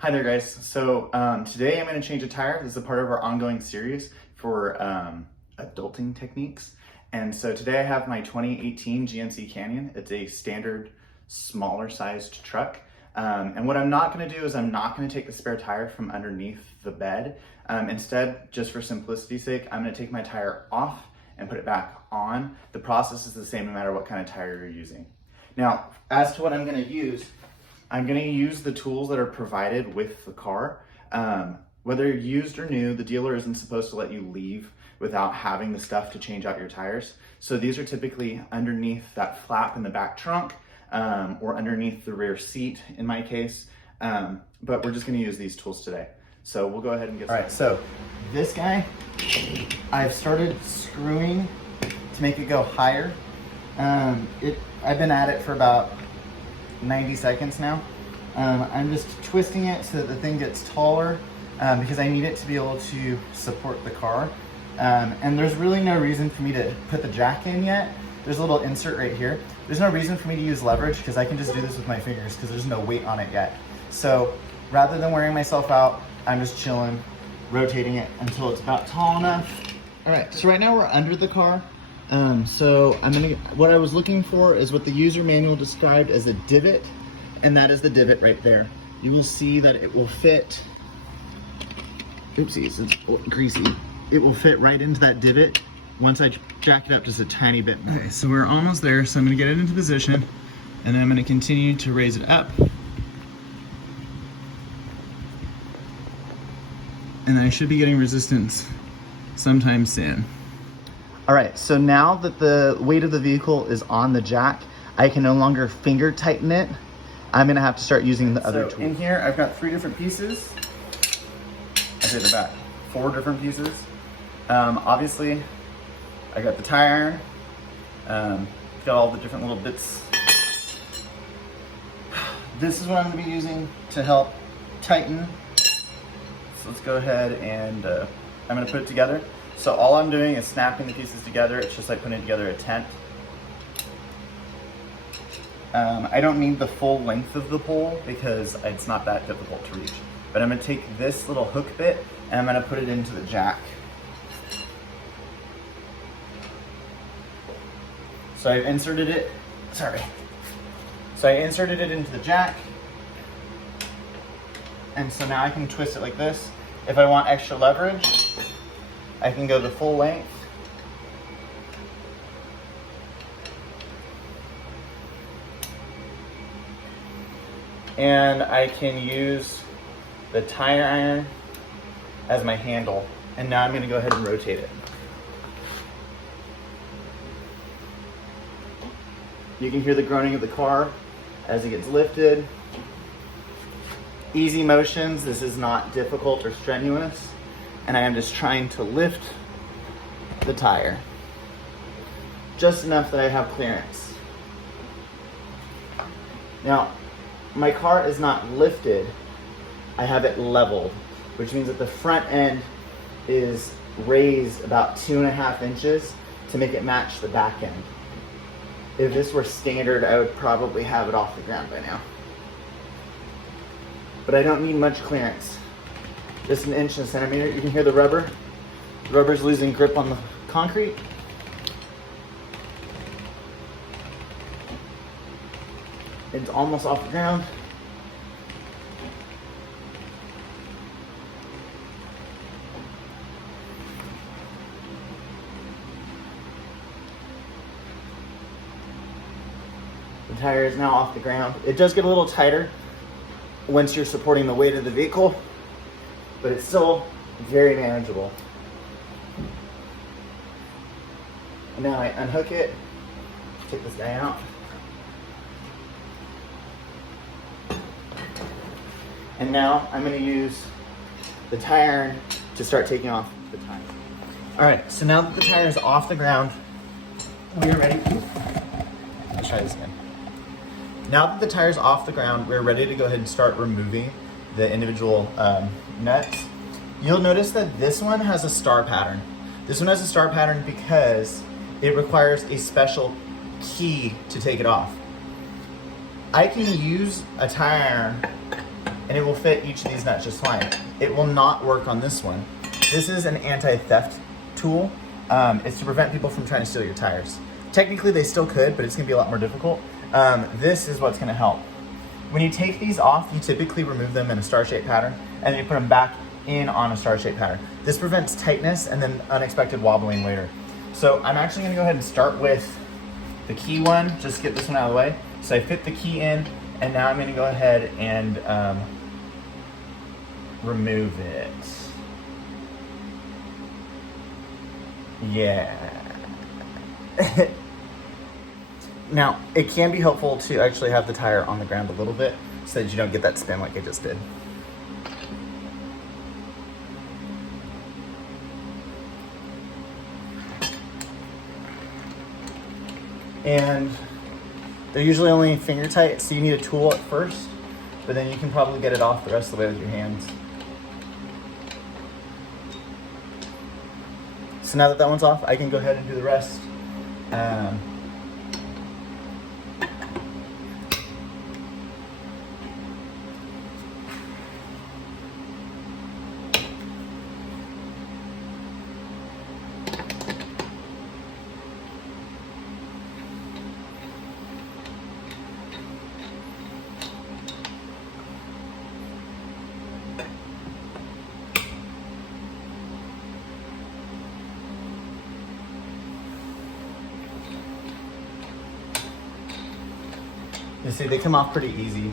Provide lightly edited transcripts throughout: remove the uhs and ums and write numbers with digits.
Hi there guys. So today I'm going to change a tire. This is a part of our ongoing series for adulting techniques. And so today I have my 2018 GNC Canyon. It's a standard smaller sized truck. And what I'm not going to do is I'm not going to take the spare tire from underneath the bed. Instead, just for simplicity's sake, I'm going to take my tire off and put it back on. The process is the same no matter what kind of tire you're using. Now, as to what I'm going to use, I'm going to use the tools that are provided with the car. Whether you're used or new, the dealer isn't supposed to let you leave without having the stuff to change out your tires. So these are typically underneath that flap in the back trunk or underneath the rear seat in my case. But we're just going to use these tools today. So we'll go ahead and get started. All right, so this guy, I've started screwing to make it go higher. I've been at it for about 90 seconds now. I'm just twisting it so that the thing gets taller because I need it to be able to support the car. And there's really no reason for me to put the jack in yet. There's a little insert right here. There's no reason for me to use leverage because I can just do this with my fingers because there's no weight on it yet. So rather than wearing myself out, I'm just chilling, rotating it until it's about tall enough. All right, so right now we're under the car. What I was looking for is what the user manual described as a divot, and that is the divot right there. You will see that it will fit, oopsies, it's greasy. It will fit right into that divot once I jack it up just a tiny bit. Okay, so we're almost there, so I'm gonna get it into position, and then I'm gonna continue to raise it up. And I should be getting resistance sometime soon. All right, so now that the weight of the vehicle is on the jack, I can no longer finger tighten it. I'm gonna have to start using the other tool. In here, I've got 3 different pieces. I say the back, 4 different pieces. Obviously, I got the tire iron, got all the different little bits. This is what I'm gonna be using to help tighten. So let's go ahead and I'm gonna put it together. So all I'm doing is snapping the pieces together. It's just like putting together a tent. I don't need the full length of the pole because it's not that difficult to reach. But I'm gonna take this little hook bit and I'm gonna put it into the jack. So I inserted it into the jack. And so now I can twist it like this. If I want extra leverage, I can go the full length. And I can use the tire iron as my handle. And now I'm gonna go ahead and rotate it. You can hear the groaning of the car as it gets lifted. Easy motions, this is not difficult or strenuous. And I am just trying to lift the tire. Just enough that I have clearance. Now, my car is not lifted, I have it leveled, which means that the front end is raised about 2.5 inches to make it match the back end. If this were standard, I would probably have it off the ground by now. But I don't need much clearance. Just 1 inch and a centimeter. You can hear the rubber. The rubber's losing grip on the concrete. It's almost off the ground. The tire is now off the ground. It does get a little tighter once you're supporting the weight of the vehicle, but it's still very manageable. And now I unhook it, take this guy out. And now I'm gonna use the tire iron to start taking off the tire. All right, so now that the tire is off the ground, we are ready. Let's try this again. Now that the tire's off the ground, we're ready to go ahead and start removing the individual nuts. You'll notice that this one has a star pattern. This one has a star pattern because it requires a special key to take it off. I can use a tire iron and it will fit each of these nuts just fine. It will not work on this one. This is an anti-theft tool. It's to prevent people from trying to steal your tires. Technically they still could, but it's gonna be a lot more difficult. This is what's gonna help. When you take these off, you typically remove them in a star-shaped pattern, and then you put them back in on a star-shaped pattern. This prevents tightness and then unexpected wobbling later. So I'm actually gonna go ahead and start with the key one, just get this one out of the way. So I fit the key in, and now I'm gonna go ahead and remove it. Yeah. Now, it can be helpful to actually have the tire on the ground a little bit so that you don't get that spin like I just did. And they're usually only finger tight, so you need a tool at first, but then you can probably get it off the rest of the way with your hands. So now that that one's off, I can go ahead and do the rest. You see, they come off pretty easy.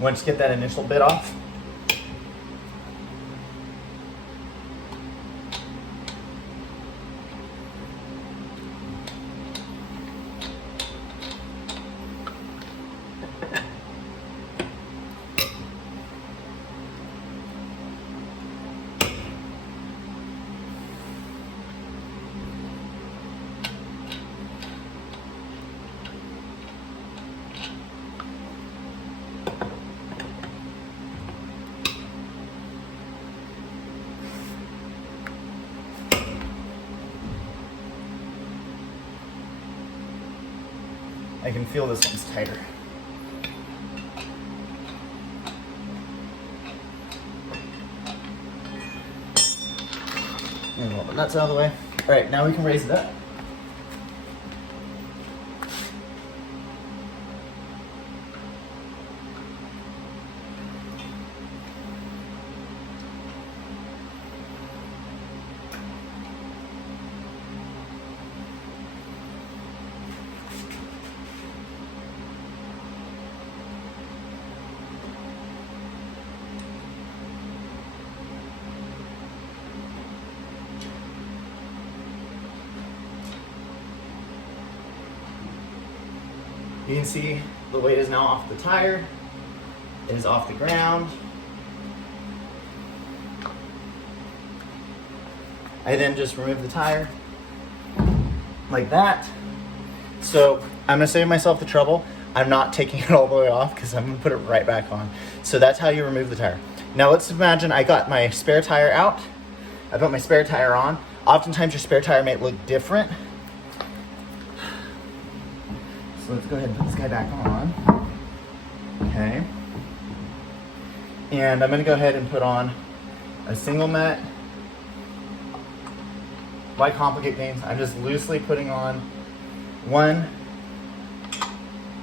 Once you get that initial bit off, I can feel this one's tighter. And roll the nuts out of the way. All right, now we can raise it up. You can see the weight is now off the tire. It is off the ground. I then just remove the tire like that. So I'm gonna save myself the trouble. I'm not taking it all the way off because I'm gonna put it right back on. So that's how you remove the tire. Now let's imagine I got my spare tire out. I put my spare tire on. Oftentimes your spare tire may look different. So let's go ahead and put this guy back on. Okay. And I'm gonna go ahead and put on a single met. Why complicate things? I'm just loosely putting on one,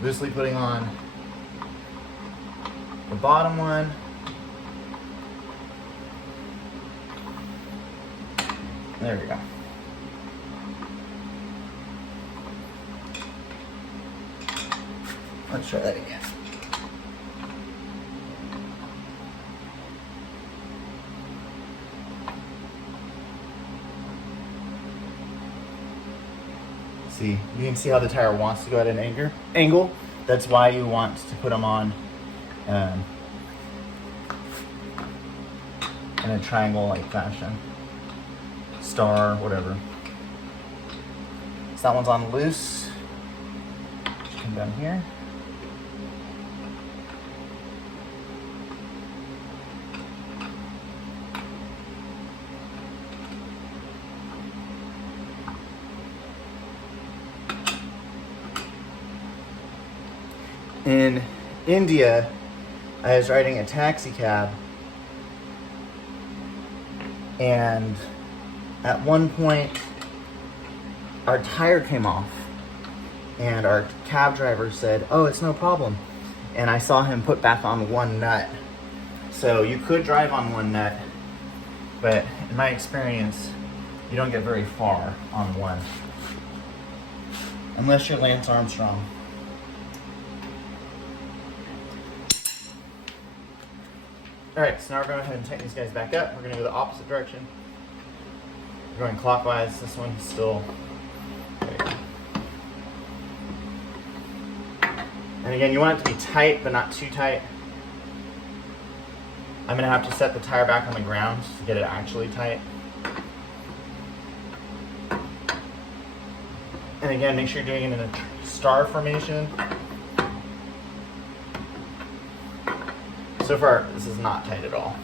loosely putting on the bottom one. There we go. Let's try that again. See, you can see how the tire wants to go at an angle. That's why you want to put them on in a triangle-like fashion. Star, whatever. So that one's on loose. Just come down here. In India, I was riding a taxi cab, and at one point our tire came off, and our cab driver said, "Oh, it's no problem." And I saw him put back on one nut. So you could drive on one nut, but in my experience, you don't get very far on one. Unless you're Lance Armstrong. All right, so now we're going to go ahead and tighten these guys back up. We're going to go the opposite direction. We're going clockwise. This one's still. Okay. And again, you want it to be tight, but not too tight. I'm going to have to set the tire back on the ground to get it actually tight. And again, make sure you're doing it in a star formation. So far, this is not tight at all.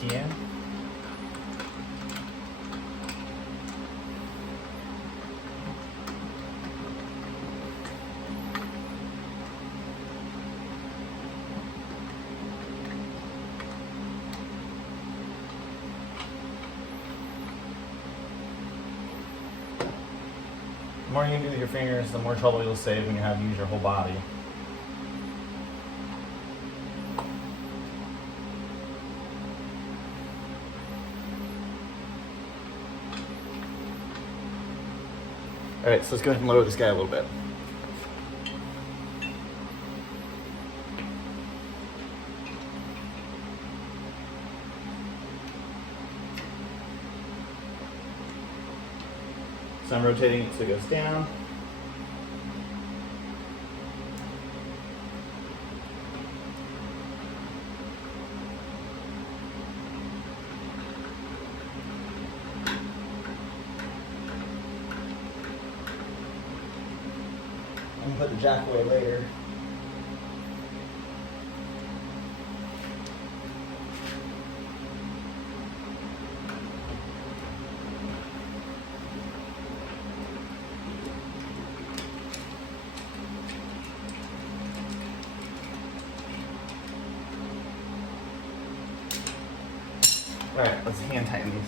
Key in. The more you do with your fingers, the more trouble you'll save when you have to use your whole body. All right, so let's go ahead and lower this guy a little bit. So I'm rotating it so it goes down. I'm gonna put the jack away later. All right, let's hand tighten these.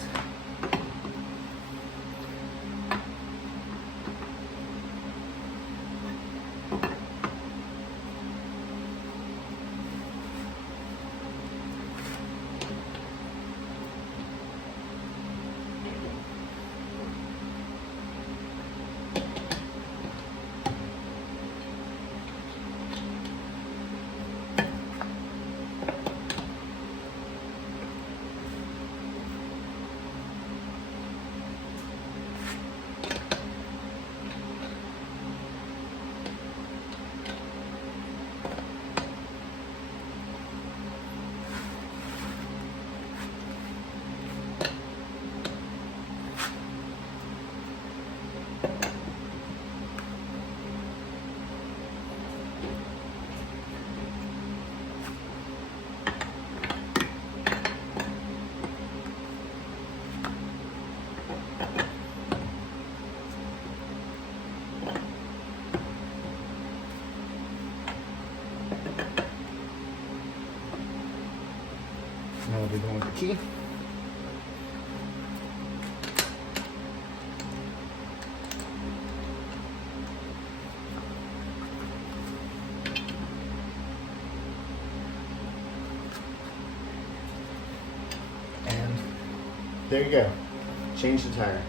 Now we'll be going with the key. And there you go. Change the tire.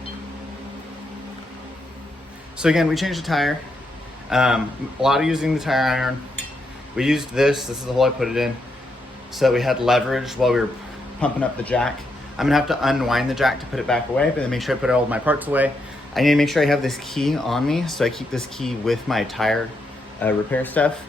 So again, we changed the tire. A lot of using the tire iron. We used this is the hole I put it in, so we had leverage while we were pumping up the jack. I'm gonna have to unwind the jack to put it back away, but then make sure I put all of my parts away. I need to make sure I have this key on me, so I keep this key with my tire repair stuff.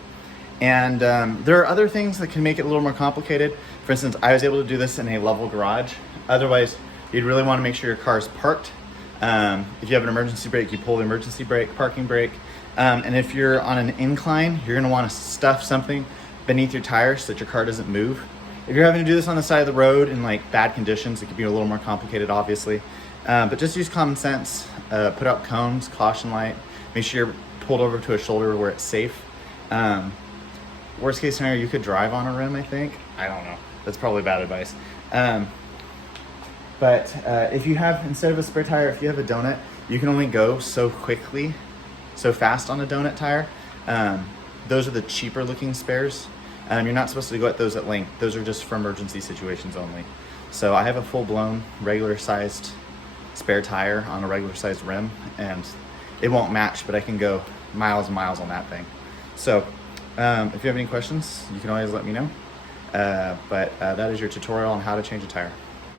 And there are other things that can make it a little more complicated. For instance, I was able to do this in a level garage. Otherwise, you'd really wanna make sure your car is parked If you have an emergency brake, you pull the emergency brake, parking brake. And if you're on an incline, you're gonna wanna stuff something beneath your tire so that your car doesn't move. If you're having to do this on the side of the road in like bad conditions, it could be a little more complicated, obviously. But just use common sense, put out cones, caution light, make sure you're pulled over to a shoulder where it's safe. Worst case scenario, you could drive on a rim, I think. I don't know, that's probably bad advice. But if you have, instead of a spare tire, if you have a donut, you can only go so quickly, so fast on a donut tire. Those are the cheaper looking spares. You're not supposed to go at those at length. Those are just for emergency situations only. So I have a full-blown, regular-sized spare tire on a regular-sized rim, and it won't match, but I can go miles and miles on that thing. So if you have any questions, you can always let me know. But that is your tutorial on how to change a tire.